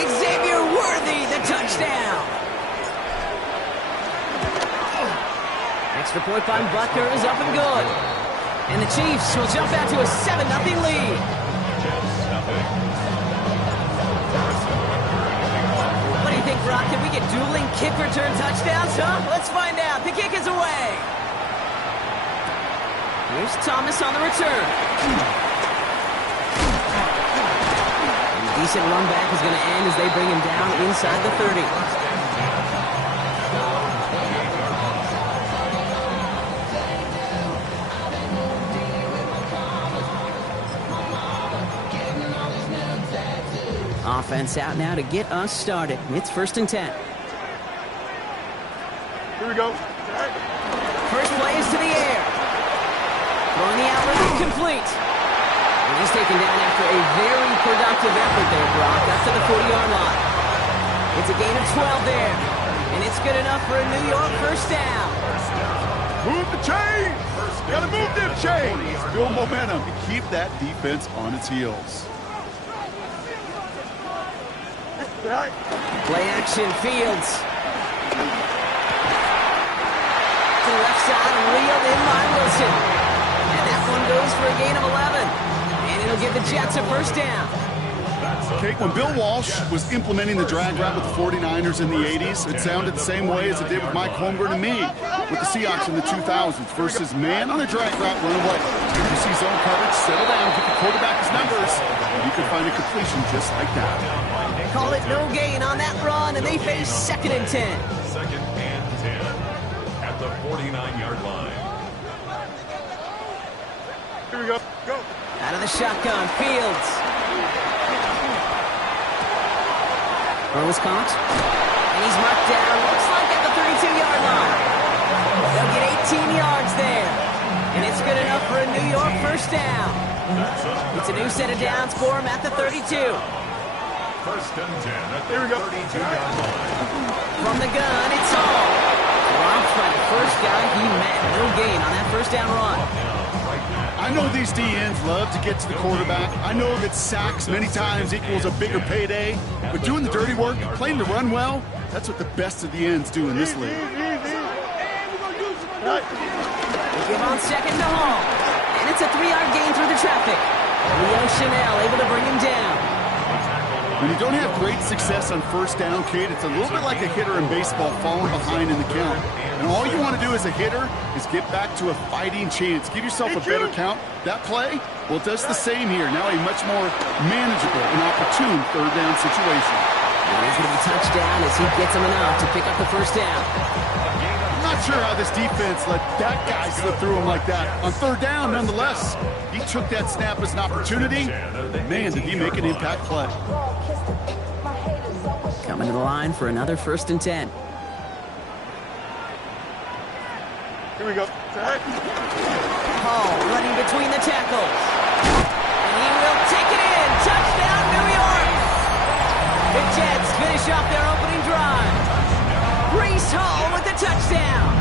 Xavier Worthy, the touchdown. Extra point by Butker is up and good. And the Chiefs will jump out to a 7-0 lead. What do you think, Brock? Can we get dueling kick return touchdowns, huh? Let's find out. The kick is away. Here's Thomas on the return. And a decent run back is going to end as they bring him down inside the 30. Offense out now to get us started. It's 1st and 10. Here we go. First play is to the air. Throwing the outlet incomplete. And he's taken down after a very productive effort there, Brock, up to the 40-yard line. It's a gain of 12 there. And it's good enough for a New York first down. Move the chains. Gotta move them chains. Build momentum and keep that defense on its heels. Play action, Fields. To the left side, reeled in by Wilson. And that one goes for a gain of 11. And it'll give the Jets a first down. Kate, when Bill Walsh was implementing the drag route with the 49ers in the 80s, it sounded the same way as it did with Mike Holmgren and me with the Seahawks in the 2000s versus man on a drag route, run away. If you see zone coverage, settle down, get the quarterback his numbers, and you can find a completion just like that. They call it no gain on that run, and they face 2nd and 10. 2nd and 10 at the 49-yard line. Here we go. Go. Out of the shotgun, Fields. Throw is caught. And he's marked down, looks like at the 32-yard line. They'll get 18 yards there. And it's good enough for a New York first down. It's a new set of downs for him at the 32. 1st and 10 at the 32-yard line. From the gun, it's Hall. Dropped by the first guy he met. No gain on that first down run. I know these DNs love to get to the quarterback. I know that sacks many times equals a bigger payday. But doing the dirty work, playing to run well, that's what the best of the ends do in this league. They give on second to Hall. And it's a 3-yard gain through the traffic. Leo Chanel able to bring him down. When you don't have great success on first down, Kate, it's a little bit like a hitter in baseball falling behind in the count. And all you want to do as a hitter is get back to a fighting chance. Give yourself a better count. That play, well, it does the same here. Now a much more manageable and opportune third down situation. And he's going to be touchdown as he gets him enough to pick up the first down. I'm not sure how this defense let that guy slip through him like that. On third down, nonetheless, he took that snap as an opportunity. Man, did he make an impact play. Coming to the line for another 1st and 10. Here we go. Hall running between the tackles. And he will take it in. Touchdown, New York. The Jets finish off their opening drive. Breece Hall with the touchdown.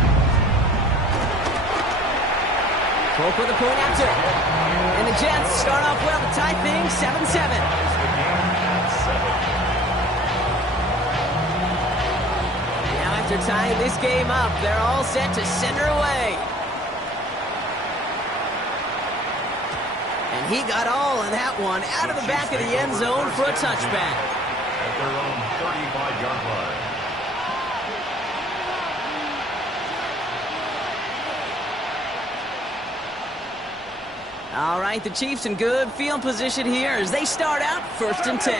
Polk with a point after. And the Jets start off well to tie things 7-7. After tying this game up, they're all set to send her away. And he got all of that one out of the back of the end zone for a touchback. At their own 35-yard line. All right, the Chiefs in good field position here as they start out 1st and 10.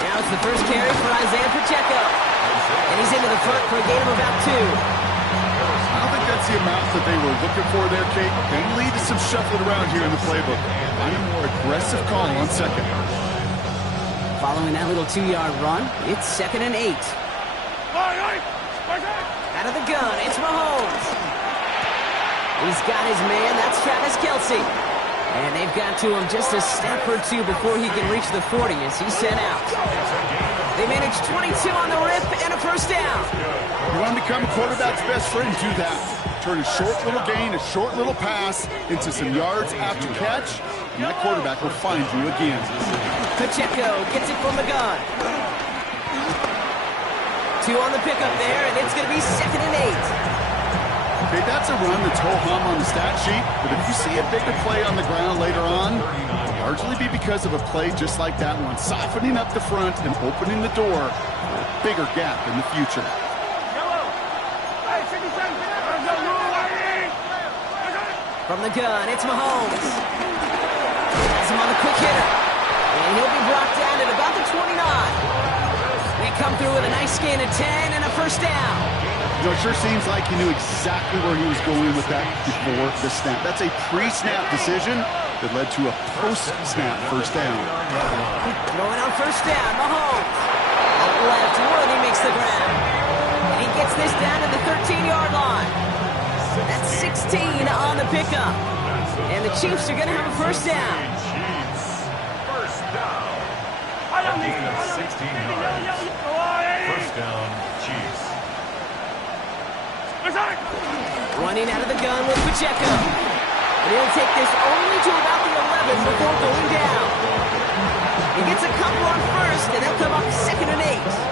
Now it's the first carry for Isaiah Pacheco. And he's into the front for a gain of about 2. I don't think that's the amount that they were looking for there, Kate. They lead to some shuffling around here in the playbook. Find a more aggressive call on second. Following that little 2-yard run, it's 2nd and 8. Out of the gun, it's Mahomes. He's got his man, that's Travis Kelce. And they've got to him just a step or two before he can reach the 40 as he's sent out. They manage 22 on the rip and a first down. You want to become a quarterback's best friend, do that. Turn a short little gain, a short little pass into some yards after catch, and that quarterback will find you again. Pacheco gets it from the gun. 2 on the pickup there, and it's going to be 2nd and 8. Okay, that's a run that's ho-hum on the stat sheet, but if you see a bigger play on the ground later on, it'll largely be because of a play just like that one, softening up the front and opening the door for a bigger gap in the future. From the gun, it's Mahomes. Has him on the quick hitter. And he'll be brought down at about the 29. They come through with a nice gain of 10 and a first down. You know, it sure seems like he knew exactly where he was going with that before the snap. That's a pre-snap decision that led to a post-snap first down. Throwing on first down, Mahomes. Out left, Worthy makes the grab. And he gets this down to the 13-yard line. That's 16 on the pickup. And the Chiefs are going to have a first down. First down. 16 yards. First down, Chiefs. Running out of the gun with Pacheco. And he'll take this only to about the 11 before going down. He gets a couple on first, and they'll come up 2nd and 8.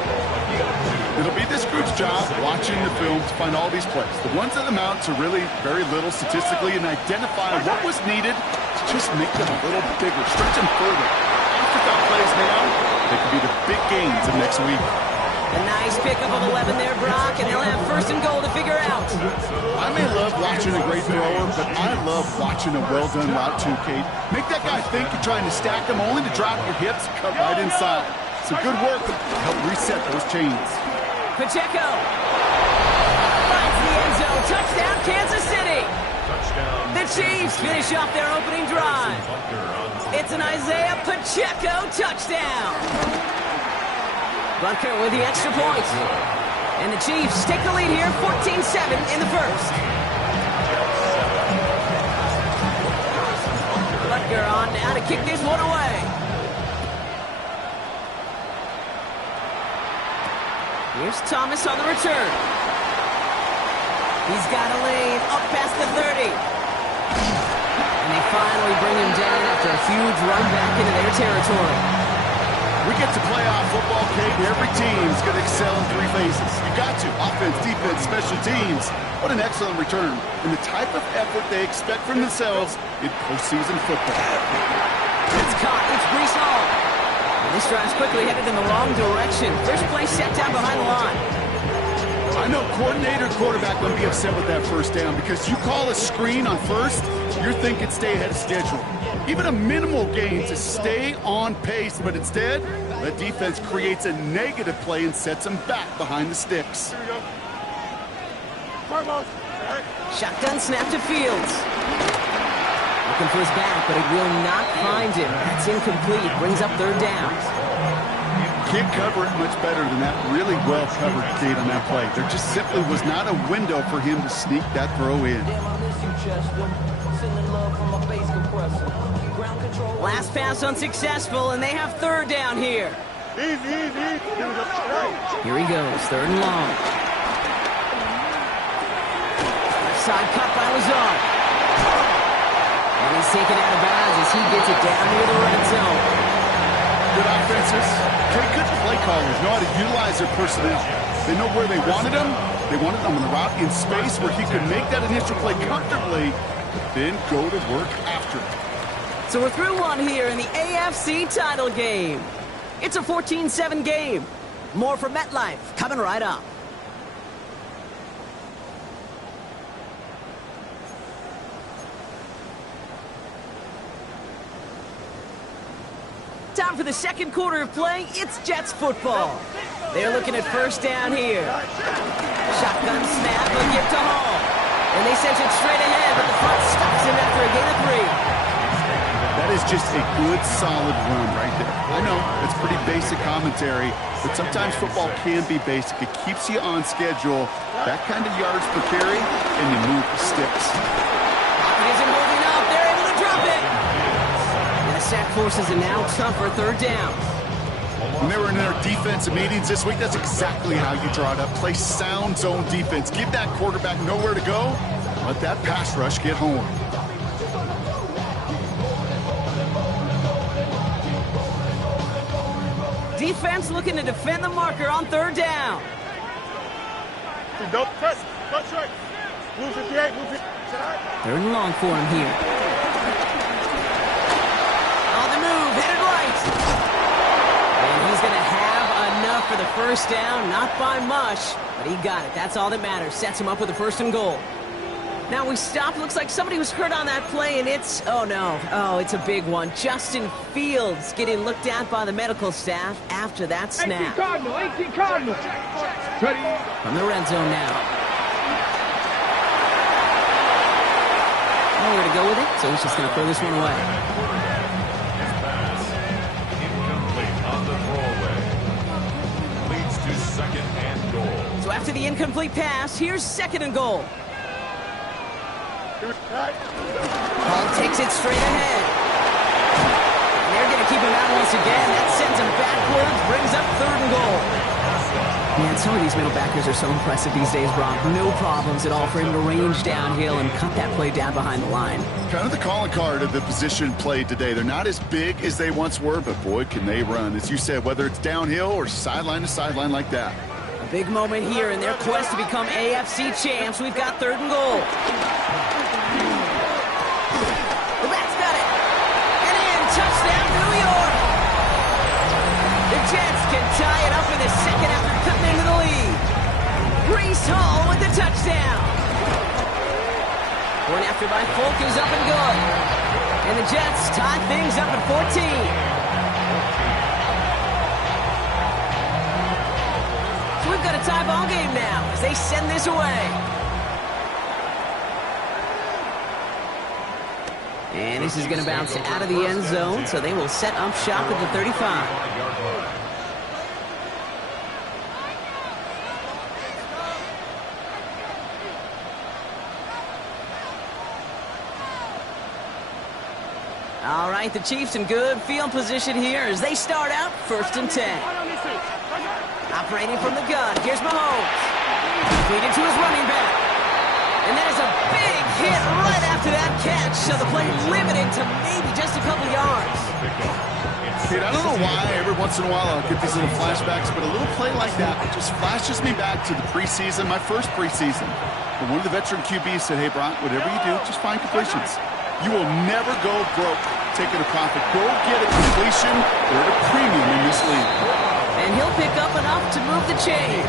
It'll be this group's job watching the film to find all these plays. The ones that amount to really very little statistically and identify what was needed to just make them a little bigger, stretch them further. Afterthought plays now, they could be the big gains of next week. A nice pickup of 11 there, Brock, and they'll have 1st and goal to figure out. I may love watching a great thrower, but I love watching a well-done route too, Kate. Make that guy think you're trying to stack them only to drop your hips, cut right inside. So good work to help reset those chains. Pacheco finds the end zone. Touchdown, Kansas City. Touchdown. The Chiefs finish off their opening drive. It's an Isaiah Pacheco touchdown. Butker with the extra point. And the Chiefs take the lead here, 14-7 in the first. Butker on now to kick this one away. Here's Thomas on the return. He's got a lane up past the 30. And they finally bring him down after a huge run back into their territory. We get to playoff football, Kate, and every team's going to excel in 3 phases. You got to. Offense, defense, special teams. What an excellent return. And the type of effort they expect from themselves in postseason football. It's caught. It's Breece Hall. And this drive's quickly headed in the wrong direction. First play set down behind the line. I know coordinator quarterback will be upset with that first down because you call a screen on first, you're thinking stay ahead of schedule. Even a minimal gain to stay on pace, but instead, the defense creates a negative play and sets them back behind the sticks. Shotgun snap to Fields. Looking for his back, but it will not find him. That's incomplete. Brings up 3rd down. Can't cover it much better than that really well-covered Kate on that play. There just simply was not a window for him to sneak that throw in. Last pass unsuccessful, and they have 3rd down here. Here he goes, 3rd and long. Left side cut by Lazard. And he's taken out of bounds as he gets it down near the red zone. Good offenses. Good play callers know how to utilize their personnel. They know where they wanted him. They wanted him on the route in space where he could make that initial play comfortably, then go to work after it. So we're through one here in the AFC title game. It's a 14-7 game. More from MetLife coming right up. Time for the second quarter of play. It's Jets football. They're looking at first down here. Shotgun snap, a gift to Hall. And they send it straight ahead, but the front stops him after a gain of 3. That is just a good, solid run right there. I know, it's pretty basic commentary, but sometimes football can be basic. It keeps you on schedule. That kind of yards per carry, and you move the sticks. It isn't holding up. They're able to drop it. And the sack forces a now tougher 3rd down. When they were in their defensive meetings this week, that's exactly how you draw it up. Play sound zone defense. Give that quarterback nowhere to go. Let that pass rush get home. defense looking to defend the marker on third down. Third and long for him here. On the move, hit it right. And he's going to have enough for the first down. Not by much, but he got it. That's all that matters. Sets him up with a first and goal. Now we stop. Looks like somebody was hurt on that play, and it's... Oh, no. Oh, it's a big one. Justin Fields getting looked at by the medical staff after that snap. 18 Cardinal. Ready? From the red zone now. Nowhere to go with it, so he's just going to throw this one away. His pass incomplete on the throwaway. Leads to second and goal. So after the incomplete pass, here's second and goal. Hall takes it straight ahead. And they're going to keep him out once again. That sends him backwards, brings up third and goal. Man, some of these middle backers are so impressive these days, Brock. No problems at all for him to range downhill and cut that play down behind the line. Kind of the calling card of the position played today. They're not as big as they once were, but boy, can they run. As you said, whether it's downhill or sideline to sideline like that. A big moment here in their quest to become AFC champs. We've got third and goal. The back's got it. And in, touchdown, New York. The Jets can tie it up in the second after cutting into the lead. Breece Hall with the touchdown. One after by Folk is up and good. And the Jets tie things up at 14. So we've got a tie ball game now as they send this away. And this is going to bounce out of the end zone, so they will set up shop at the 35. All right, the Chiefs in good field position here as they start out first and 10. Operating from the gun, here's Mahomes. Feeding to his running back. And that is a big hit right after that catch, so the play limited to maybe just a couple yards. Kid, I don't know why every once in a while I'll get these little flashbacks, but a little play like that just flashes me back to the preseason, my first preseason. And one of the veteran QBs said, hey, Brock, whatever you do, just find completions. You will never go broke taking a profit. Go get a completion. They're at a premium in this league. And he'll pick up enough to move the chains.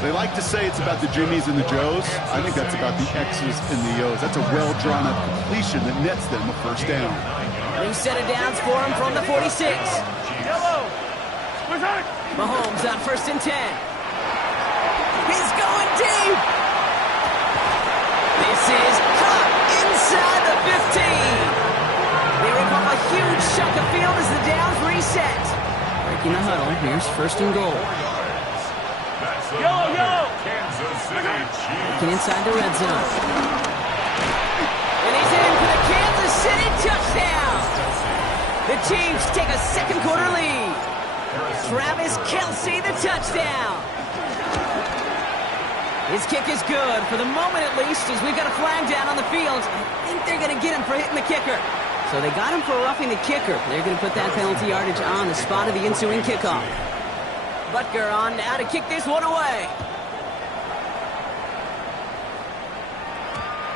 They like to say it's about the Jimmies and the Joes. I think that's about the X's and the O's. That's a well-drawn-up completion that nets them a first down. New set of downs for him from the 46. Mahomes on first and 10. He's going deep. This is caught inside the 15. They rip off a huge chunk of field as the downs reset. Breaking the huddle, here's first and goal. Kansas City Chiefs. Looking inside the red zone. And he's in for the Kansas City touchdown. The Chiefs take a second quarter lead. Travis Kelce, the touchdown. His kick is good, for the moment at least, as we've got a flag down on the field. I think they're going to get him for hitting the kicker. So they got him for roughing the kicker. They're going to put that penalty yardage on the spot of the ensuing kickoff. Butker on now to kick this one away.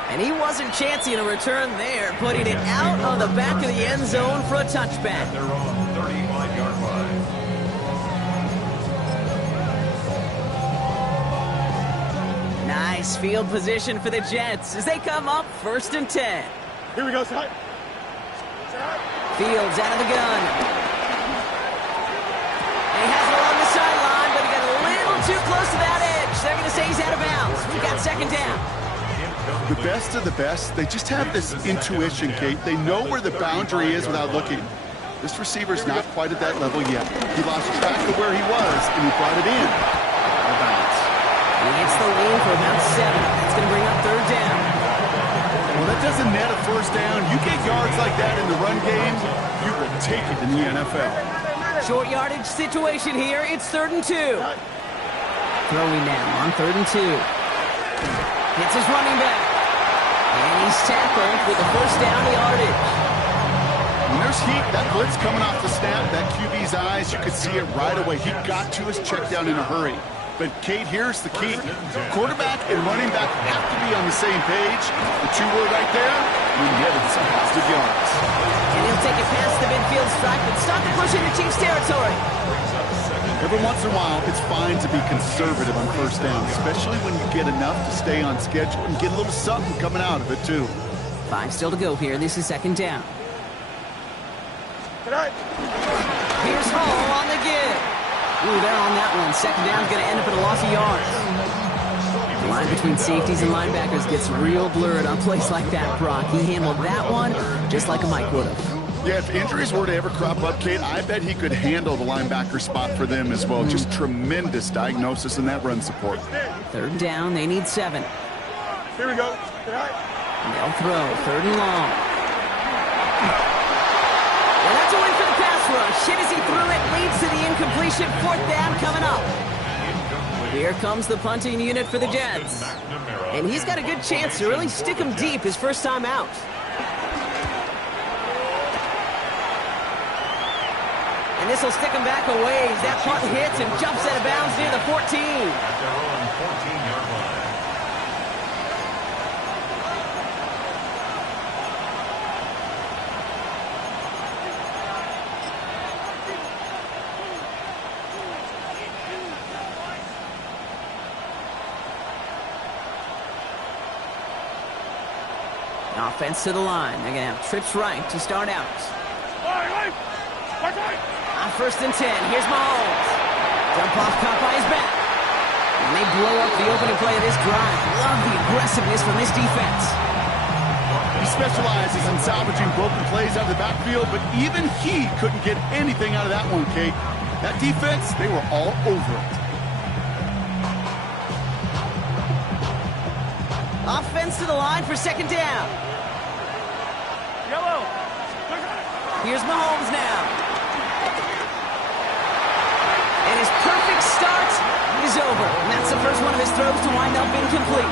And he wasn't chancing a return there, putting it out on the back of the end zone for a touchback. Their own 35-yard line. Nice field position for the Jets as they come up first and 10. Here we go, Scott. Fields out of the gun. And he has it along the sideline, but he got a little too close to that edge. They're going to say he's out of bounds. We've got second down. The best of the best, they just have this intuition, Kate. They know where the boundary is without looking. This receiver's not quite at that level yet. He lost track of where he was, and he brought it in. Out of bounds. He hits the lane for about 7. That's going to bring up third down. Well, that doesn't net a first down. You get yards like that in the run game, you will take it in the NFL. Short yardage situation here. It's third and 2. Throwing now on third and 2. Hits his running back. And he's tackled with the first down yardage. When there's heat. That blitz coming off the snap, that QB's eyes, you could see it right away. He got to his check down in a hurry. But, Kate, here's the key. Quarterback and running back have to be on the same page. The two word right there, we netted some positive yards. And he'll take it past the midfield strike, but stop the push into Chiefs territory. Every once in a while, it's fine to be conservative on first down, especially when you get enough to stay on schedule and get a little something coming out of it, too. 5 still to go here. This is second down. Here's Hall on the give. Ooh, they're on that one. Second down's going to end up at a loss of yards. The line between safeties and linebackers gets real blurred on plays like that, Brock. He handled that one just like a Mike would have. Yeah, if injuries were to ever crop up, Kate, I bet he could handle the linebacker spot for them as well. Just tremendous diagnosis in that run support. Third down, they need 7. Here we go. They'll throw. Third and long. And that's a win for the pass rush. Shit as he threw it, leads to the incompletion. Fourth down coming up. Here comes the punting unit for the Jets. And he's got a good chance to really stick him deep his first time out. And this will stick him back a ways. That punt hits and jumps out of bounds near the 14. At their own 14-yard line. Offense to the line. They're going to have trips right to start out. On 1st and 10, here's Mahomes. Dump off caught by his back. And they blow up the opening play of this drive. Love the aggressiveness from this defense. He specializes in salvaging broken plays out of the backfield, but even he couldn't get anything out of that one, Kate. That defense, they were all over it. Offense to the line for second down. Yellow. Here's Mahomes now. And his perfect start is over. And that's the first one of his throws to wind up incomplete.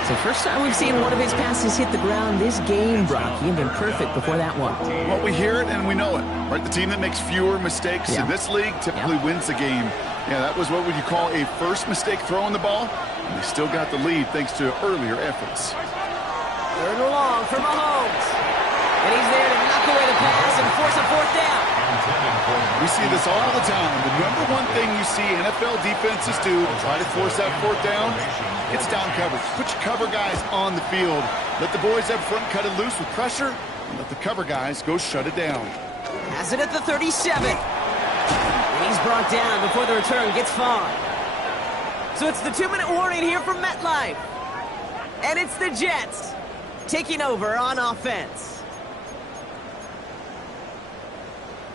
It's the first time we've seen one of his passes hit the ground this game, Brock. He had been perfect before that one. Well, we hear it and we know it, right? The team that makes fewer mistakes in this league typically wins the game. Yeah, that was what would you call a first mistake throwing the ball. And they still got the lead thanks to earlier efforts. Third and long for Mahomes. And he's there to knock away the pass and force a fourth down. We see this all the time. The number one thing you see NFL defenses do to try to force that fourth down, it's down coverage. Put your cover guys on the field. Let the boys up front cut it loose with pressure, and let the cover guys go shut it down. Has it at the 37. And he's brought down before the return gets far. So it's the 2-minute warning here from MetLife. And it's the Jets taking over on offense.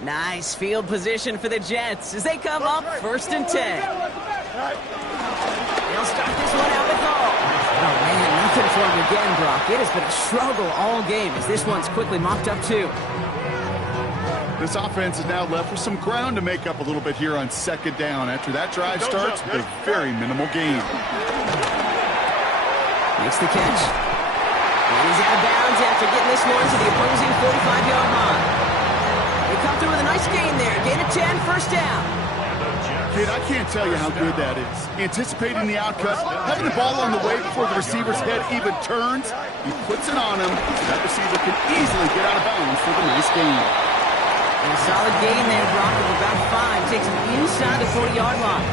Nice field position for the Jets as they come up 1st and 10. They'll start this one out with Hall. Oh, man, nothing for him again, Brock. It has been a struggle all game as this one's quickly mopped up, too. This offense is now left with some ground to make up a little bit here on second down. After that drive starts with a very minimal gain. Makes the catch. And he's out of bounds after getting this one to the opposing 45-yard line. They come through with a nice gain there. Gain of 10, first down. Kid, I can't tell you how good that is. Anticipating the outcut, having the ball on the way before the receiver's head even turns, he puts it on him, so that receiver can easily get out of bounds for the nice gain. And a solid gain there, Brock, of about 5. Takes him inside the 40-yard line.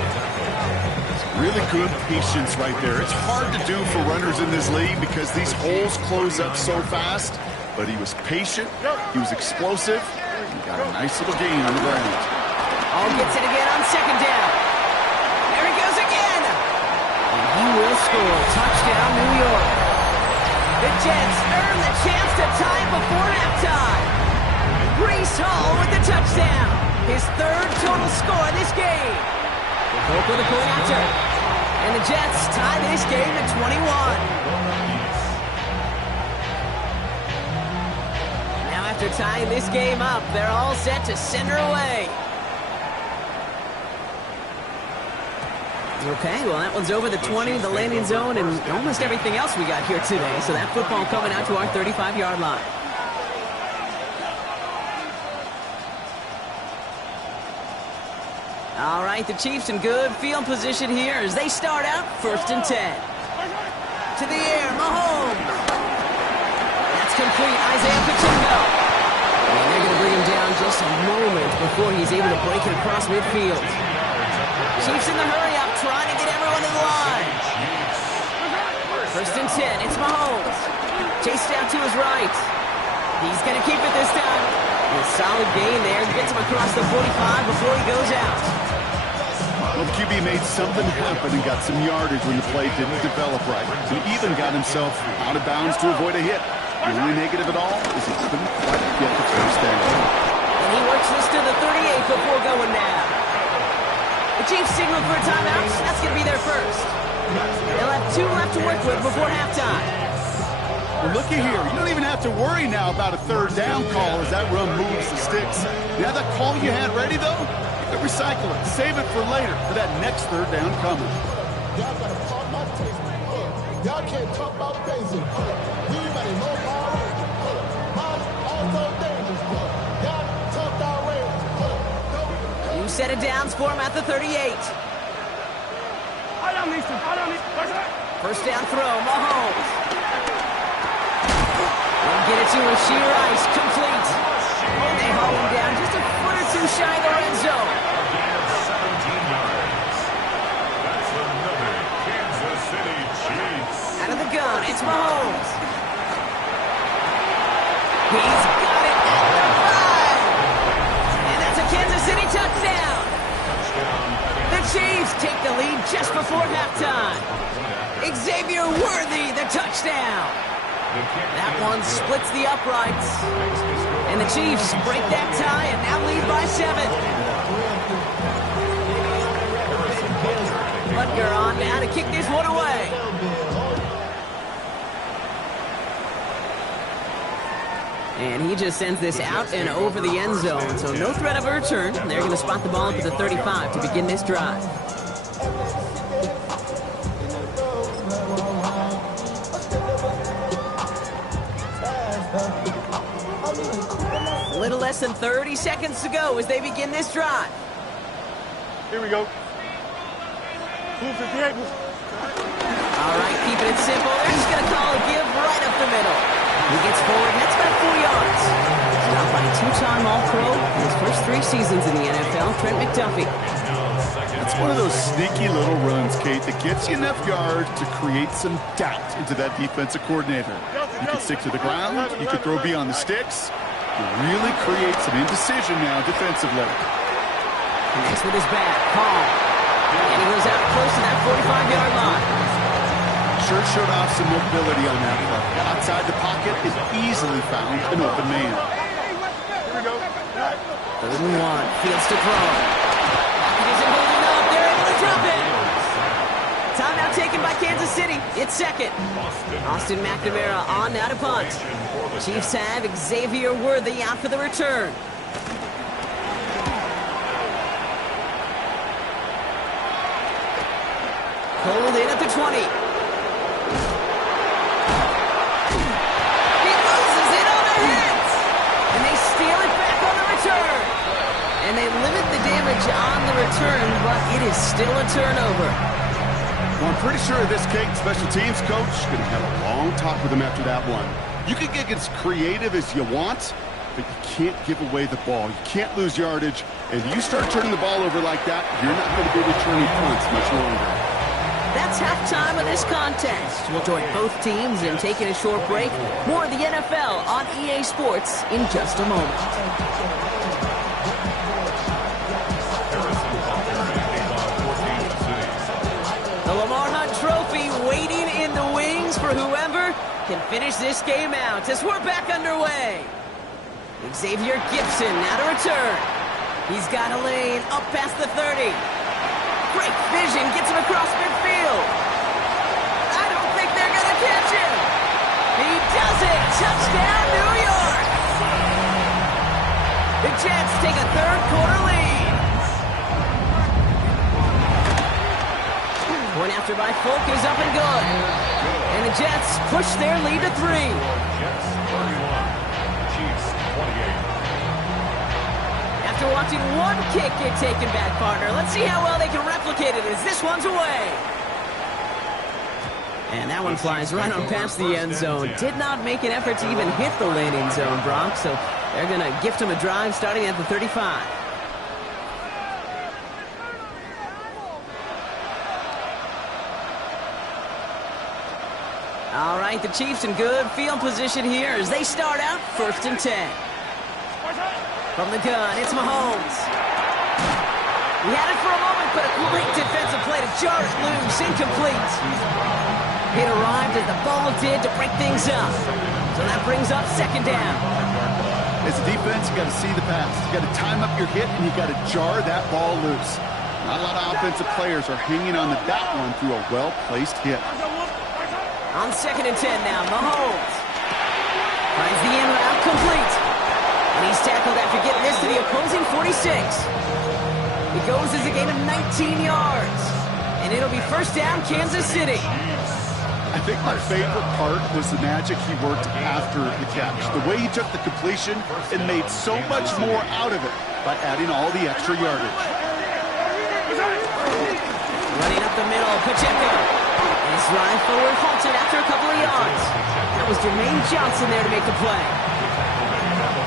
Really good patience right there. It's hard to do for runners in this league because these holes close up so fast, but he was patient, he was explosive, and he got a nice little gain on the ground. All gets it again on second down. There he goes again. And he will score. Touchdown, New York. The Jets earn the chance to tie before halftime. Breece Hall with the touchdown. His 3rd total score in this game. Hope with a point after. And the Jets tie this game at 21. Now after tying this game up, they're all set to send her away. Okay, well, that one's over the 20, the landing zone, and almost everything else we got here today. So that football coming out to our 35-yard line. All right, the Chiefs in good field position here as they start out 1st and 10. To the air, Mahomes. That's complete. Isaiah Pacheco. And they're going to bring him down just a moment before he's able to break it across midfield. Chiefs in the hurry-up, trying to get everyone to the line. 1st and 10, it's Mahomes. Chased out to his right. He's going to keep it this time. A solid gain there. Gets him across the 45 before he goes out. Well, the QB made something happen and got some yardage when the play didn't develop right. And even got himself out of bounds to avoid a hit. The only negative at all is he couldn't quite get the first down. And he works this to the 38 before going down. The Chiefs signal for a timeout. That's going to be their first. They'll have 2 left to work with before halftime. Well, looky here. You don't even have to worry now about a 3rd down call as that run moves the sticks. Now that call you had ready, though, you can recycle it. Save it for later for that next 3rd down coming. Y'all gotta talk my taste. Y'all can't talk about basic. Anybody know Miles also dangerous. Y'all talk outrageous. New set of downs for him at the 38. First down throw, Mahomes. They'll get it to Rashee Rice, complete. And they haul him down just a foot or 2 shy of the red zone. 17 yards. That's another Kansas City Chiefs. Out of the gun, it's Mahomes. He's got it at the 5. And that's a Kansas City touchdown. The Chiefs take the lead just before halftime. Xavier Worthy, the touchdown. That one splits the uprights. And the Chiefs break that tie and now lead by 7. Butker on now to kick this one away. And he just sends this out and over the end zone. So no threat of a return. They're going to spot the ball up at the 35 to begin this drive. A little less than 30 seconds to go as they begin this drive. Here we go. Move the tables. All right, keeping it simple. They're just going to call a give right up the middle. He gets forward, and that's about 4 yards. Stopped by a 2-time All-Pro in his first 3 seasons in the NFL, Trent McDuffie. It's one of those sneaky little runs, Kate, that gets you enough yards to create some doubt into that defensive coordinator. You could stick to the ground. You could throw beyond the sticks. You really create some indecision now defensively. Connects with his back, calm. And he goes out close to that 45-yard line. Sure showed off some mobility on that play. Outside the pocket is easily found an open man. Here we go. 3rd and 1, fields to throw. Pocket isn't holding up. They're able to drop it. Timeout taken by Kansas City. It's 2nd. Austin McNamara on now to punt. Chiefs have Xavier Worthy out for the return. Pulled in at the 20. He loses it on the hit. And they steal it back on the return. And they limit the damage on the return, but it is still a turnover. Well, I'm pretty sure this Kate special teams coach is going to have a long talk with him after that one. You can get as creative as you want, but you can't give away the ball. You can't lose yardage. If you start turning the ball over like that, you're not going to be returning punts much longer. That's halftime of this contest. We'll join both teams in taking a short break. More of the NFL on EA Sports in just a moment. The Lamar Hunt Trophy waiting in the wings for whoever can finish this game out as we're back underway. Xavier Gipson now to return. He's got a lane up past the 30. Great vision, gets him across midfield. I don't think they're going to catch him. He does it. Touchdown, New York. The Jets take a 3rd quarter lead. Point after by Folk is up and good. And the Jets push their lead to 3. Jets 31, Chiefs 28. after watching one kick get taken back, partner. Let's see how well they can replicate it as this one's away. And that one flies right on past the end zone. Did not make an effort to even hit the landing zone, Brock. So they're going to gift him a drive starting at the 35. All right, the Chiefs in good field position here as they start out 1st and 10. From the gun, it's Mahomes. He had it for a moment, but a great defensive play to jar it loose, incomplete. It arrived as the ball did to break things up. So that brings up 2nd down. As a defense, you got to see the pass. You got to time up your hit, and you got to jar that ball loose. Not a lot of offensive players are hanging on to that one through a well-placed hit. On 2nd and 10 now, Mahomes finds the end route complete. And he's tackled after getting this to the opposing 46. It goes as a gain of 19 yards. And it'll be 1st down, Kansas City. I think my favorite part was the magic he worked after the catch. The way he took the completion and made so much more out of it by adding all the extra yardage. Running up the middle, Pacheco. His drive forward halted after a couple of yards. That was Jermaine Johnson there to make the play.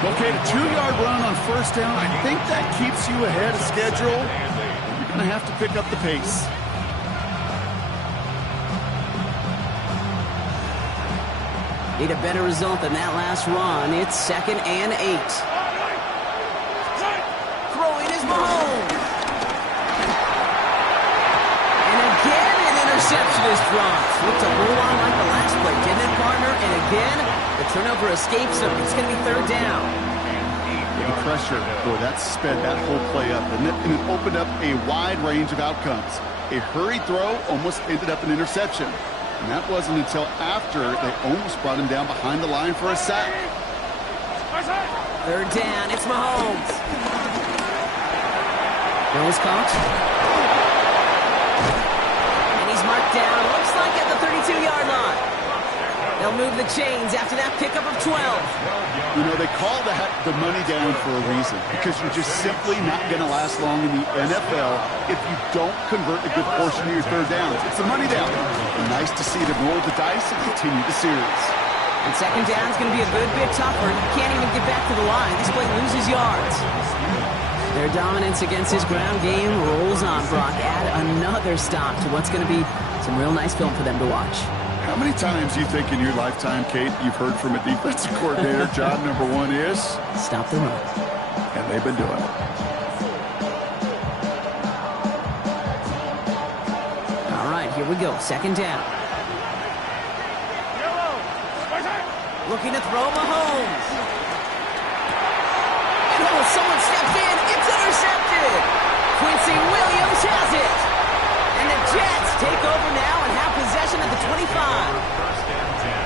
Okay, the 2-yard run on 1st down, I think that keeps you ahead of schedule. You're going to have to pick up the pace. Need a better result than that last run. It's 2nd and 8. Throwing is Mahomes. And again, an interception is dropped. Looked a whole lot like the last play, didn't it, partner? And again, the turnover escapes him. It's going to be 3rd down. The pressure, boy, that sped that whole play up, and it opened up a wide range of outcomes. A hurried throw almost ended up an interception. And that wasn't until after they almost brought him down behind the line for a sack. 3rd down, it's Mahomes. Nose caught. And he's marked down, looks like at the 32-yard line. They'll move the chains after that pickup of 12. You know, they call that the money down for a reason, because you're just simply not going to last long in the NFL if you don't convert a good portion of your 3rd downs. It's the money down. And nice to see them roll the dice and continue the series. And 2nd down is going to be a good bit tougher. He can't even get back to the line. This play loses yards. Their dominance against his ground game rolls on, Brock. Add another stop to what's going to be some real nice film for them to watch. How many times do you think in your lifetime, Kate, you've heard from a defensive coordinator, job number 1 is? Stop the run. And they've been doing it. All right, here we go. 2nd down. Looking to throw Mahomes. And oh, someone steps in. It's intercepted. Quincy Williams has it. And the Jets take over now and have possession at the 25.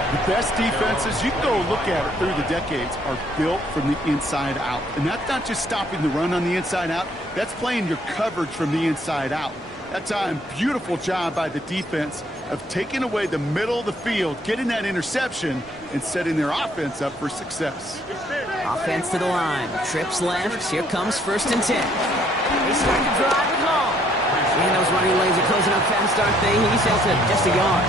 The best defenses, you can go look at it through the decades, are built from the inside out. And that's not just stopping the run on the inside out. That's playing your coverage from the inside out. That time, beautiful job by the defense of taking away the middle of the field, getting that interception, and setting their offense up for success. Offense to the line. Trips left. Here comes 1st and 10. They start to drive it home. And those running lanes are closing up fast, aren't they? He's held to just a yard.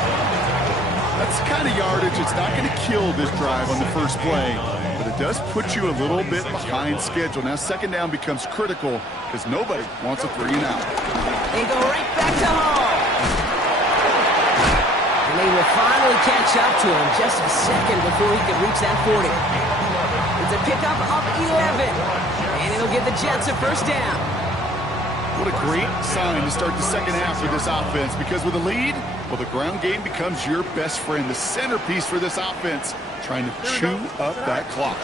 That's the kind of yardage it's not going to kill this drive on the first play, but it does put you a little bit behind schedule. Now 2nd down becomes critical because nobody wants a 3 and out. They go right back to Hall. And they will finally catch up to him just a second before he can reach that 40. It's a pickup of 11. And it'll give the Jets a 1st down. What a great sign to start the 2nd half for this offense, because with a lead, well, the ground game becomes your best friend, the centerpiece for this offense, trying to chew up that clock.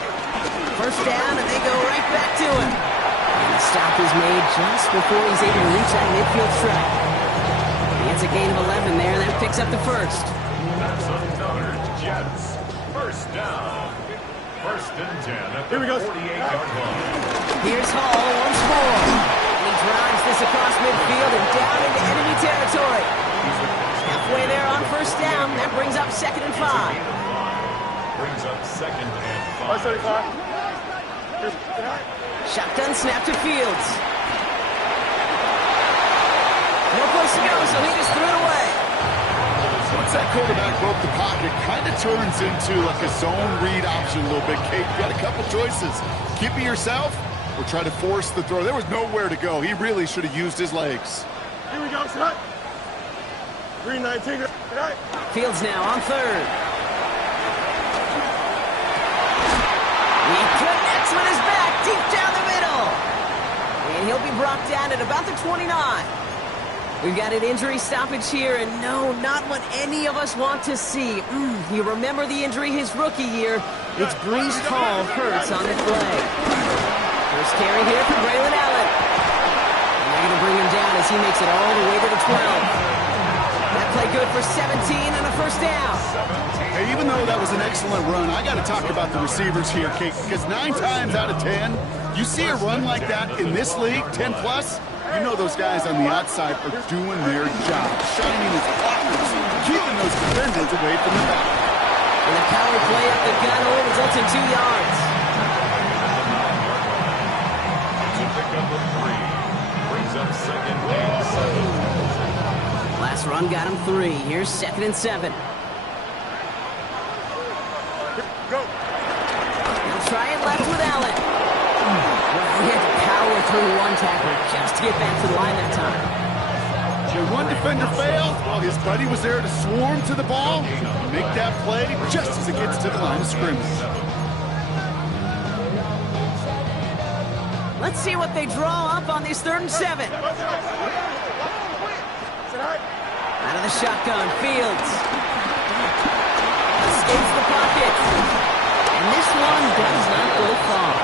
1st down, and they go right back to him. And the stop is made just before he's able to reach that midfield strike. He gets a gain of 11 there, and that picks up the 1st. Minnesota Jets. 1st down. 1st and 10 at the 48-yard line. Here's Hall once more. He drives this across midfield and down into enemy territory. Halfway there on 1st down. That brings up 2nd and 5. Brings up 2nd and 5. Shotgun snap to Fields. No place to go, so he just threw it away. Once that quarterback broke the pocket, kind of turns into like a zone read option a little bit, Kate. You got a couple choices. Keep it yourself or try to force the throw. There was nowhere to go. He really should have used his legs. Here we go, Scott. 319. Fields now on third. He connects with his back deep down the middle. And he'll be brought down at about the 29. We've got an injury stoppage here, and no, not what any of us want to see. You remember the injury his rookie year. It's Breece Hall hurts on the play. First carry here for Braylon Allen. And they're going to bring him down as he makes it all the way to the 12. That play good for 17 and a first down. Hey, even though that was an excellent run, I got to talk about the receivers here, Kate, because 9 times out of 10, you see a run like that in this league, 10 plus, you know those guys on the outside are doing their job, shining as blockers, keeping those defenders away from the back. And the power play up the gun only results in 2 yards. To pick up a 3, brings up second and 7. Last run got him 3. Here's 2nd and 7. Go. They'll try it left with Allen. Well, he had to power through one tackle just to get back to the line that time. When one defender failed, well, his buddy was there to swarm to the ball, make that play just as it gets to the line of scrimmage. Let's see what they draw up on this 3rd and 7. Out of the shotgun, Fields. Escapes the pocket. And this one does not go far.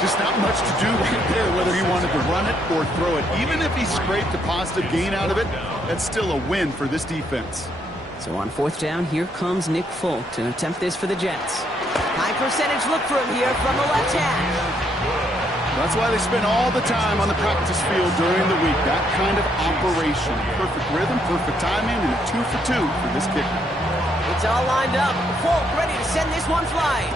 Just not much to do right there, whether he wanted to run it or throw it. Even if he scraped a positive gain out of it, that's still a win for this defense. So on 4th down, here comes Nick Folk to attempt this for the Jets. High percentage look for him here from the left hash. That's why they spend all the time on the practice field during the week. That kind of operation. Perfect rhythm, perfect timing, and a 2 for 2 for this kicker. It's all lined up. Folk ready to send this one flying.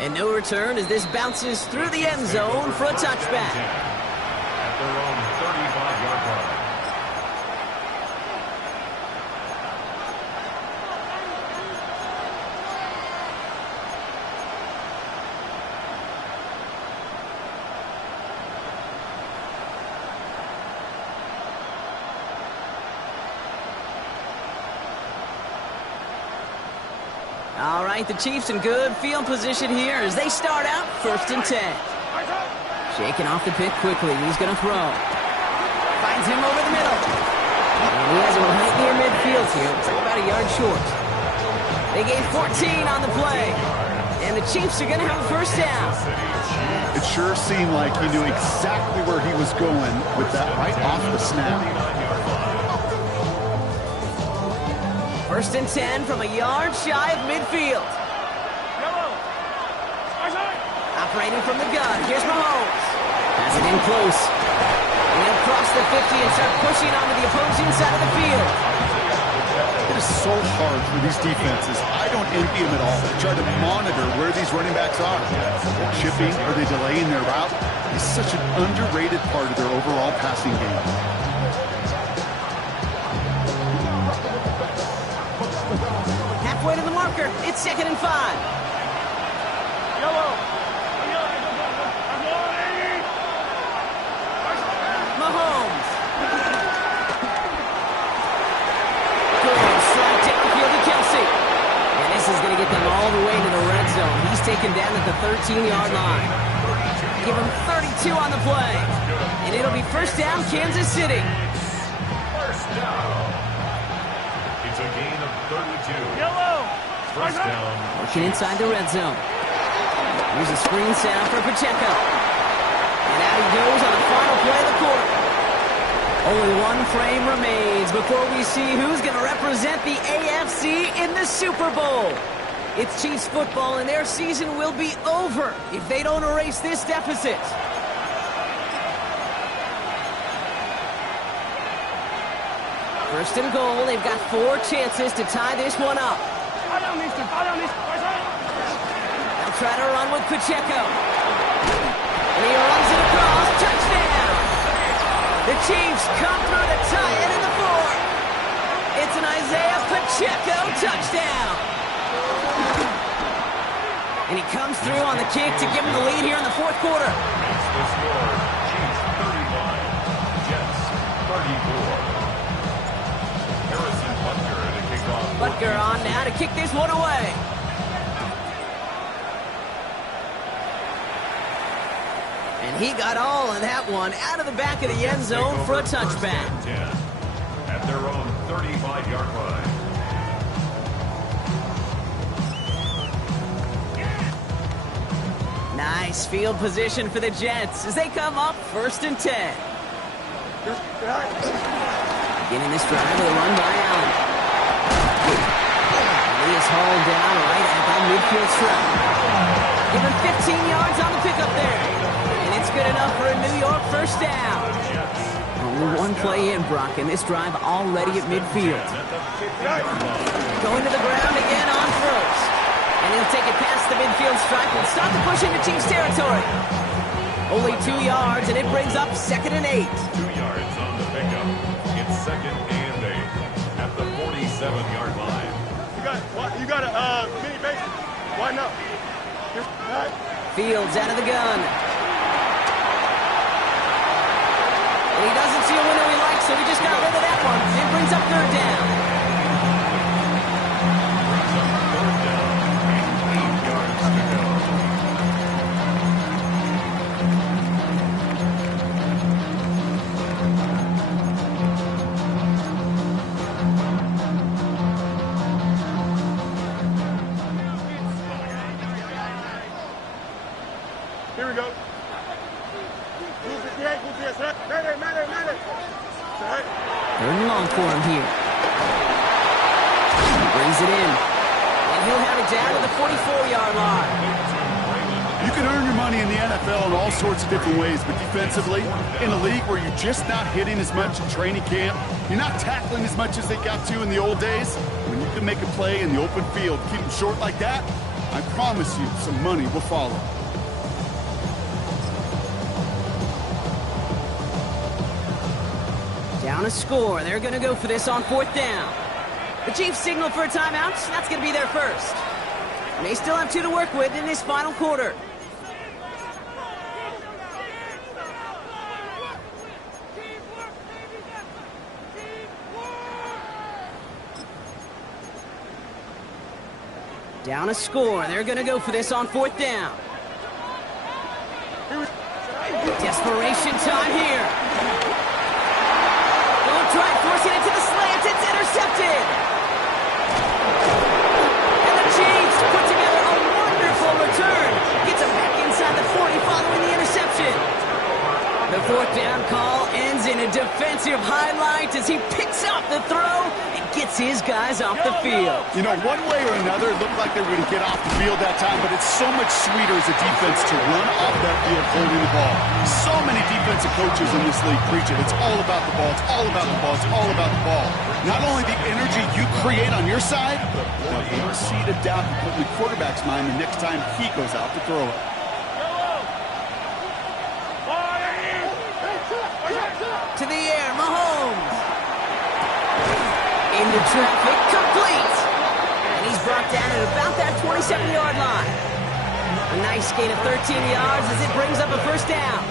And no return as this bounces through the end zone for a touchback. At their own 35-yard line. All right, the Chiefs in good field position here as they start out 1st and 10. Shaking off the pick quickly. He's going to throw. Finds him over the middle. And he has him right near midfield here. It's like about a yard short. They gain 14 on the play. And the Chiefs are going to have a first down. It sure seemed like he knew exactly where he was going with that right off the snap. 1st and 10 from a yard shy of midfield. Operating from the gun. Here's Mahomes. Has it in close. And he'll cross the 50 and start pushing onto the opposing side of the field. It is so hard for these defenses. I don't envy them at all. They try to monitor where these running backs are. They're chipping, are they delaying their route? It's such an underrated part of their overall passing game. Halfway to the marker. It's 2nd and 5. Mahomes. Good strike, take the field to Kelsey. And this is going to get them all the way to the red zone. He's taken down at the 13-yard line. Give him 32 on the play. And it'll be first down, Kansas City. First down. It's a gain of 32. First down. Working inside the red zone. Here's a screen sound for Pacheco. And out he goes on the final play of the quarter. Only one frame remains before we see who's going to represent the AFC in the Super Bowl. It's Chiefs football, and their season will be over if they don't erase this deficit. First and goal, they've got 4 chances to tie this one up. try to run with Pacheco. And he runs it across. Touchdown! The Chiefs come through to tie it in the fourth. It's an Isaiah Pacheco touchdown. And he comes through on the kick to give him the lead here in the fourth quarter. Makes the score. Chiefs 35, Jets 34. Harrison Butker to kick off. Butker on now to kick this one away. And he got all of that one out of the back of the end zone for a touchback. At their own 35-yard line. Nice field position for the Jets as they come up 1st and 10. Beginning this drive with a run by Allen. He is hauled down right at that midfield strip. Give him 15 yards on the pickup there. And it's good enough for a New York first down. Only one play in, Brock, and this drive already at midfield. Going to the ground again on first. And he'll take it past the midfield stripe and start the push into Chiefs territory. Only 2 yards, and it brings up 2nd and 8. 2 yards on the pickup. It's 2nd and 8 at the 47-yard line. You got a mini base. Why not? Fields out of the gun. And he doesn't see a window he likes, so he just got rid of that one. It brings up 3rd down. Here we go. 258, 258. Man. 3rd and long for him here. Brings it in. And he'll have it down to the 44-yard line. You can earn your money in the NFL in all sorts of different ways, but defensively, in a league where you're just not hitting as much in training camp, you're not tackling as much as they got to in the old days, when you can make a play in the open field, keep them short like that, I promise you some money will follow. Down a score. They're going to go for this on 4th down. The Chiefs signal for a timeout. That's going to be their first. And they still have 2 to work with in this final quarter. Down a score. They're going to go for this on 4th down. Desperation time here. Try forcing it to the slant. It's intercepted. And the Chiefs put together a wonderful return. Gets him back inside the 40 following the interception. The 4th down call ends in a defensive highlight as he picks up the throw and gets his guys off the field. You know, one way or another, it looked like they were going to get off the field that time, but it's so much sweeter as a defense to run off that field holding the ball. So many defensive coaches in this league preach it. It's all about the ball. It's all about the ball. It's all about the ball. Not only the energy you create on your side, but the seed of doubt you put in the quarterback's mind the next time he goes out to throw it. To the air, Mahomes. Into traffic, complete. And he's brought down at about that 27-yard line. A nice gain of 13 yards as it brings up a first down.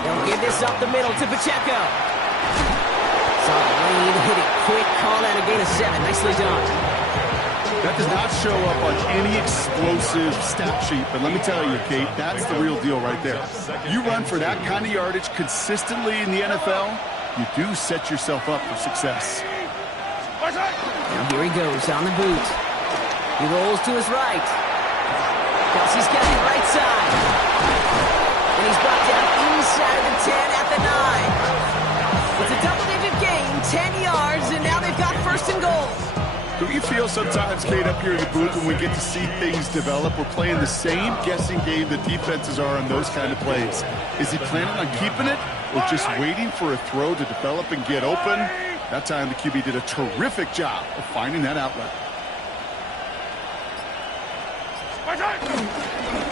They'll give this up the middle to Pacheco. Saw the lead, hit it quick, call out a gain of 7. Nicely done. That does not show up on any explosive stat sheet, but let me tell you, Kate, that's the real deal right there. You run for that kind of yardage consistently in the NFL, you do set yourself up for success. Now here he goes on the boot. He rolls to his right. Kelsey's got it right side. And he's brought down inside of the 10 at the 9. It's a double-digit gain, 10 yards, and now they've got 1st and goal. Do you feel sometimes, Kate, up here in the booth when we get to see things develop, we're playing the same guessing game the defenses are on those kind of plays? Is he planning on keeping it, or just waiting for a throw to develop and get open. That time the QB did a terrific job of finding that outlet.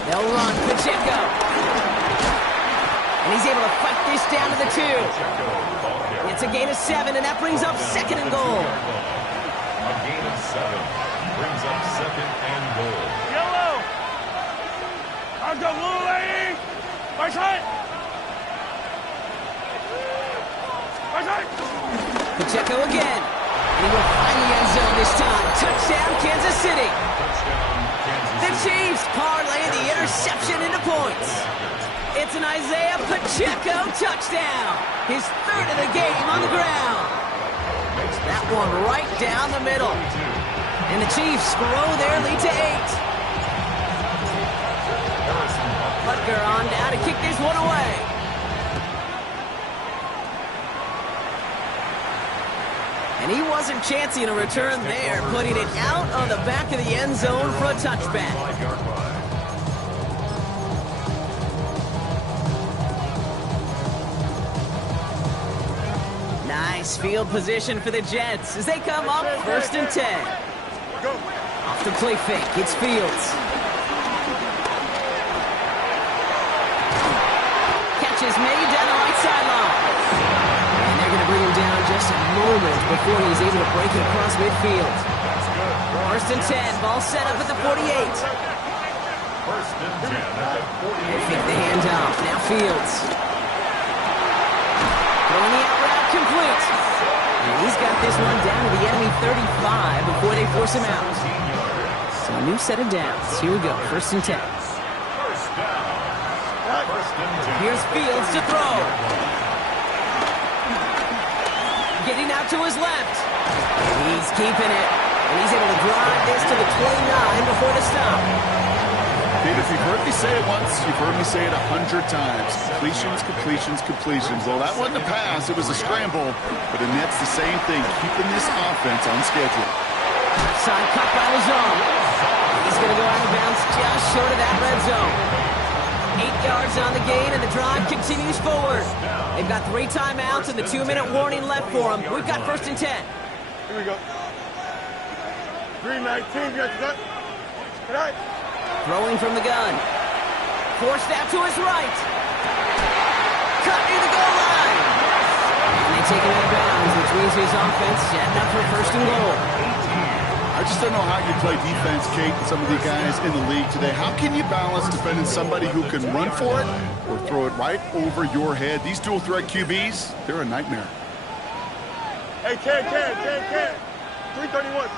They'll run Pacheco. And he's able to fight this down to the 2. It's a gain of 7, and that brings up 2nd and goal. A gain of 7 brings up 2nd and goal. Yellow. I'm the Lily. My side. My side. Pacheco again. And he will find the end zone this time. Touchdown, Kansas City. The Chiefs parlay the interception into points. It's an Isaiah Pacheco touchdown. His 3rd of the game on the ground. That one right down the middle. And the Chiefs grow their lead to 8. Butker on down to kick this one away. And he wasn't chancing a return there, putting it out on the back of the end zone for a touchback. Nice field position for the Jets as they come up 1st and 10. Off the play fake, it's Fields. Catch is made down the right sideline. And they're going to bring him down just a moment before he's able to break it across midfield. 1st and 10, ball set up at the 48. 1st and 10 at the 48. They fake the handoff, now Fields. Throwing the out route complete. And he's got this one down to the enemy 35 before they force him out. So a new set of downs. Here we go, 1st and 10. Here's Fields to throw. Getting out to his left. He's keeping it. And he's able to drive this to the 29 before the stop. Dave, if you've heard me say it once, you've heard me say it 100 times. Completions, completions, completions. Well, that wasn't a pass. It was a scramble. But the Nets, the same thing, keeping this offense on schedule. Side cut by Lazone. He's going to go out of bounds just short of that red zone. 8 yards on the gain, and the drive continues forward. They've got 3 timeouts and the 2-minute warning left for them. We've got 1st and 10. Here we go. 3:19. You got that? Throwing from the gun. Forced out to his right. Cut near the goal line. And they take it out of bounds, which means his offense setting up for 1st and goal. I just don't know how you play defense, Kate, and some of the guys in the league today. How can you balance defending somebody who can run for it or throw it right over your head? These dual threat QBs, they're a nightmare. Hey, Ken. 331.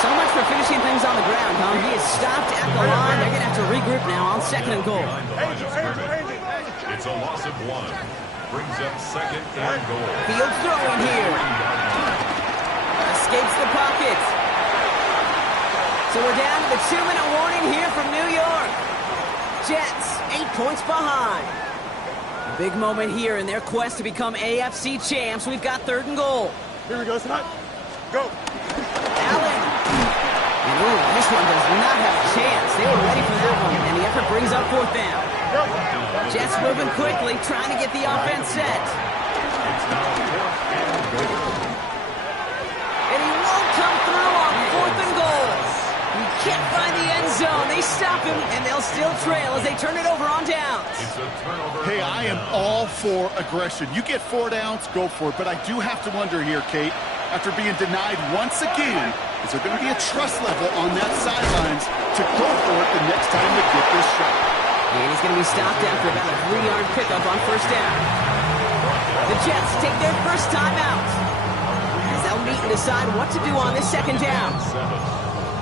So much for finishing things on the ground, huh? He is stopped at the line. They're going to have to regroup now on 2nd and goal. It's a loss of 1. Brings up 2nd and goal. Fields throwing here. Escapes the pocket. So we're down to the 2-minute warning here from New York. Jets, 8 points behind. A big moment here in their quest to become AFC champs. We've got 3rd and goal. Here we go, tonight. Go. Allen. And ooh, this one does not have a chance. They were ready for that one, and the effort brings up 4th down. Jets moving quickly, trying to get the offense set. And he won't come through on 4th and goal. He can't find the end zone. They stop him, and they'll still trail as they turn it over on downs. Hey, I am all for aggression. You get 4 downs, go for it. But I do have to wonder here, Kate, after being denied once again, is there going to be a trust level on that sidelines to go for it the next time they get this shot? And he's going to be stopped after about a 3-yard pickup on 1st down. The Jets take their first time out as they'll meet and decide what to do on this 2nd down.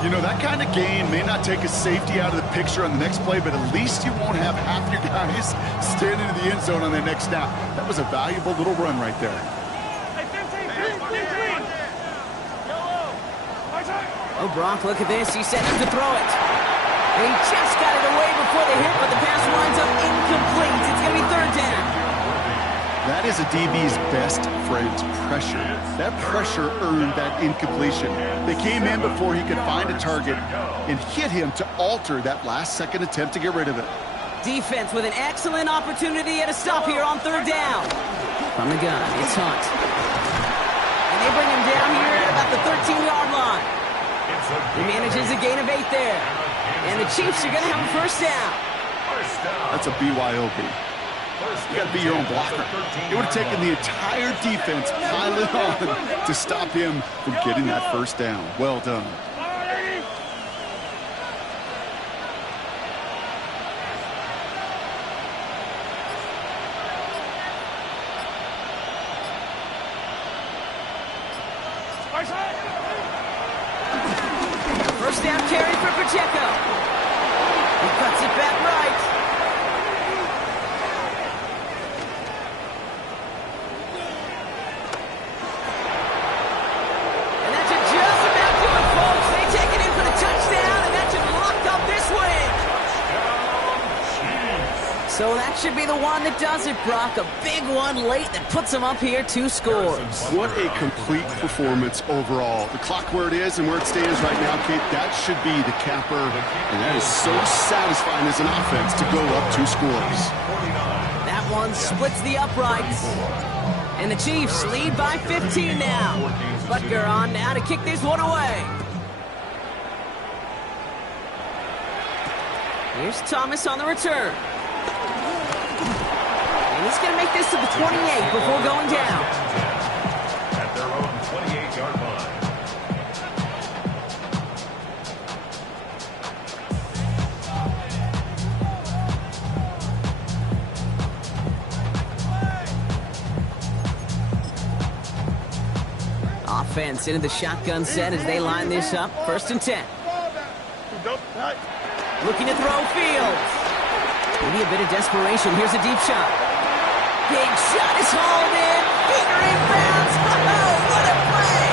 You know, that kind of gain may not take a safety out of the picture on the next play, but at least you won't have half your guys standing in the end zone on their next snap. That was a valuable little run right there. Oh, Brock, look at this. He set him to throw it. And he just got it away before the hit, but the pass winds up incomplete. It's going to be 3rd down. That is a DB's best friend, pressure. That pressure earned that incompletion. They came in before he could find a target and hit him to alter that last-second attempt to get rid of it. Defense with an excellent opportunity at a stop here on third down. From the gun, it's Hunt. And they bring him down here at about the 13-yard line. He manages a gain of 8 there. And the Chiefs are going to have a first down. That's a BYOB. You got to be your own blocker. It would have taken the entire defense piling on to stop him from getting that first down. Well done. First down carry for Pacheco. He cuts it back right. And that should just about do it, folks. They take it in for the touchdown, and that should lock up this win. So that should be the one that does it, Brock. A big one late that puts them up here 2 scores. What a complete performance overall. The clock where it is and where it stands right now, Kate, that should be the capper. And that is so satisfying as an offense to go up 2 scores. That one splits the uprights. And the Chiefs lead by 15 now. Butker on now to kick this one away. Here's Thomas on the return. And he's going to make this to the 28 before going down. At their own 28-yard line. Offense into the shotgun set as they line this up. 1st and 10. Looking to throw Fields. Maybe a bit of desperation. Here's a deep shot. Big shot is hauled in. Finger inbounds. Oh, what a play.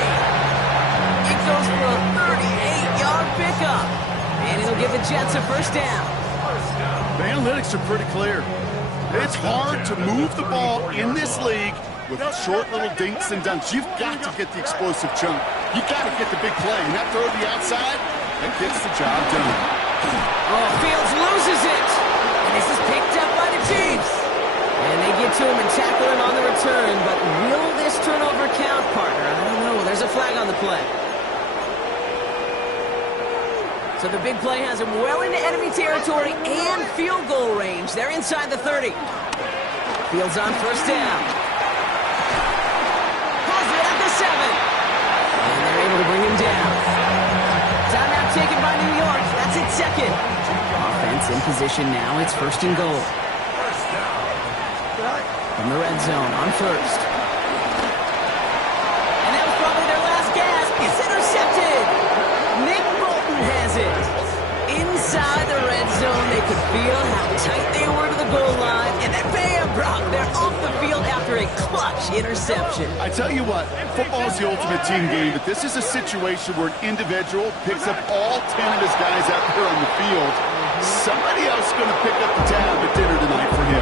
It goes for a 38-yard pickup. And it'll give the Jets a first down. The analytics are pretty clear. It's hard to move the ball in this league with short little dinks and dunks. You've got to get the explosive chunk. You got to get the big play. And that throw to the outside, that gets the job done. Oh, Fields loses it. And this is picked up by the Chiefs. And they get to him and tackle him on the return. But will this turnover count, partner? I don't know. There's a flag on the play. So the big play has him well into enemy territory and field goal range. They're inside the 30. Fields on first down. Has it at the 7. And they're able to bring him down. Timeout taken by New York. That's its 2nd. Offense in position now. It's 1st and goal. From the red zone on 1st. And that was probably their last gasp. It's intercepted. Nick Bolton has it. Inside the red zone, they could feel how tight they were to the goal line. And then bam, Brock, they're off the field after a clutch interception. I tell you what, football is the ultimate team game, but this is a situation where an individual picks up all 10 of his guys out there on the field. Somebody else is going to pick up the tab at dinner tonight for him.